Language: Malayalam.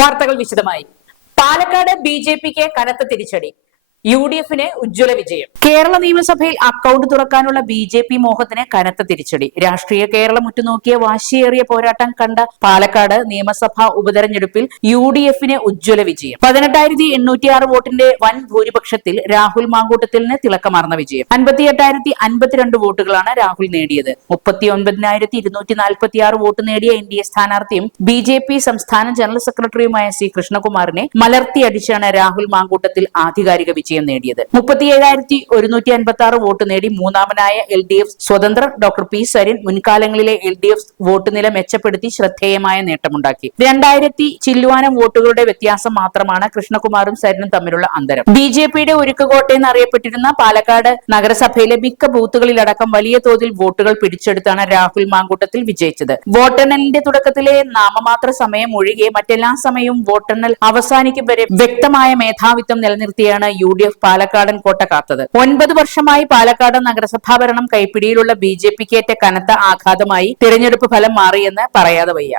വാർത്തകൾ വിശദമായി. പാലക്കാട് ബി.ജെ.പിക്ക് കനത്ത തിരിച്ചടി, യു.ഡി.എഫിന് ഉജ്ജ്വല വിജയം. കേരള നിയമസഭയിൽ അക്കൌണ്ട് തുറക്കാനുള്ള ബി.ജെ.പി മോഹത്തിന് കനത്ത തിരിച്ചടി. രാഷ്ട്രീയ കേരളം ഉറ്റുനോക്കിയ വാശിയേറിയ പോരാട്ടം കണ്ട പാലക്കാട് നിയമസഭാ ഉപതെരഞ്ഞെടുപ്പിൽ യു.ഡി.എഫിന് ഉജ്ജ്വല വിജയം. 18,806 വോട്ടിന്റെ വൻ ഭൂരിപക്ഷത്തിൽ രാഹുൽ മാങ്കൂട്ടത്തിലിന് തിളക്കമാർന്ന വിജയം. 58,052 വോട്ടുകളാണ് രാഹുൽ നേടിയത്. 39,246 വോട്ട് നേടിയ എൻ.ഡി.എ സ്ഥാനാർത്ഥിയും ബി.ജെ.പി സംസ്ഥാന ജനറൽ സെക്രട്ടറിയുമായ സി കൃഷ്ണകുമാറിനെ മലർത്തിയടിച്ചാണ് രാഹുൽ മാങ്കൂട്ടത്തിൽ ആധികാരിക വിജയം നേടിയത്. 37,156 വോട്ട് നേടി മൂന്നാമനായ എൽ.ഡി.എഫ് സ്വതന്ത്രർ ഡോക്ടർ പി സരിൻ മുൻകാലങ്ങളിലെ എൽ.ഡി.എഫ് വോട്ട് നില മെച്ചപ്പെടുത്തി ശ്രദ്ധേയമായ നേട്ടമുണ്ടാക്കി. 2000 ചില്ലുവാനം വോട്ടുകളുടെ വ്യത്യാസം മാത്രമാണ് കൃഷ്ണകുമാറും സരിനും തമ്മിലുള്ള അന്തരം. ബി.ജെ.പിയുടെ ഉരുക്കുകോട്ടയെന്ന് അറിയപ്പെട്ടിരുന്ന പാലക്കാട് നഗരസഭയിലെ മിക്ക ബൂത്തുകളിലടക്കം വലിയ തോതിൽ വോട്ടുകൾ പിടിച്ചെടുത്താണ് രാഹുൽ മാങ്കൂട്ടത്തിൽ വിജയിച്ചത്. വോട്ടെണ്ണലിന്റെ തുടക്കത്തിലെ നാമമാത്ര സമയം ഒഴികെ മറ്റെല്ലാ സമയവും വോട്ടെണ്ണൽ അവസാനിക്കും വരെ വ്യക്തമായ മേധാവിത്വം നിലനിർത്തിയാണ് യു.ഡി.എഫ് പാലക്കാടൻ കോട്ട കാത്തത്. 9 വർഷമായി പാലക്കാട് നഗരസഭാ ഭരണം കൈപ്പിടിയിലുള്ള ബി.ജെ.പിക്കേറ്റ കനത്ത ആഘാതമായി തിരഞ്ഞെടുപ്പ് ഫലം മാറിയെന്ന് പറയാതെ വയ്യ.